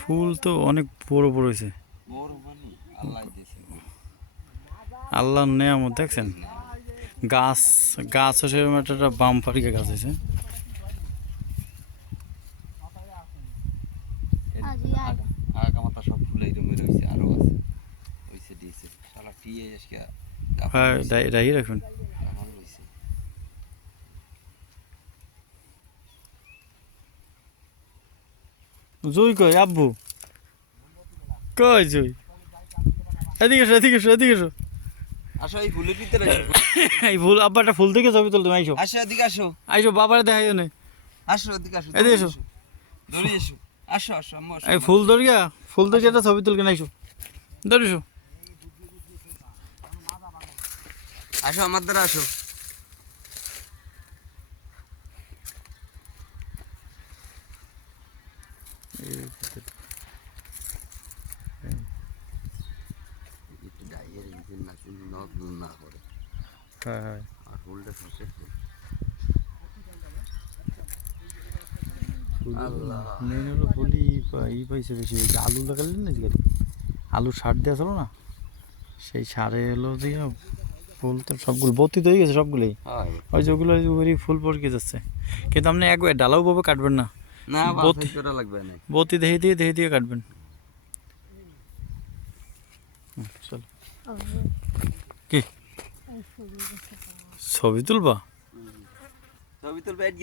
ফুল তো অনেক বড় বড় হয়েছে। আল্লাহ নেয়ামত, দেখছেন? গাছ গাছ সেরকম একটা বাম ফারিকে গাছ হয়েছে। হ্যাঁ রাখুন। জুই কই আব্বু? কই জুই? এদিকে এসো এদিকে এসো এদিকে এসো। আসো এই ফুলের ভিতরে এই ফুল আব্বা একটা ফুল থেকে ছবি তুলতে আইসো। আসো এদিকে আসো। আইসো বাবারে দেখাই নে আসো এদিকে আসো এদিকে এসো। দৌড়ে এসো। আসো আসো আম্মু এই ফুল ধরিয়া ফুল ধরিয়া একটা ছবি তুলকে আইসো। ধরিসো আসো আমার দ্বারা আসো। একটু ইঞ্জিন না কিন্তু নদ না করে হ্যাঁ হ্যাঁ আর ফুলটা শেষে আল্লাহ মেন হলো বলি পা- ই পাইছে বেশি আলু লাগালেন না আজকে আলু সার দেওয়া ছিল না সেই সারে হলো দিয়ে ফুল তো সবগুলো বত্তি তো হয়ে গেছে সবগুলোই ওই যে ওগুলো ওই ফুল পড়কে যাচ্ছে কিন্তু আপনি একবার ডালাও ভাবে কাটবেন না না বত- বাস করা লাগবে না বত্তি দেখে দিয়ে দেখে দিয়ে কাটবেন হুম, চলো কি ছবি তুলবা ছবি তোর ব্যাট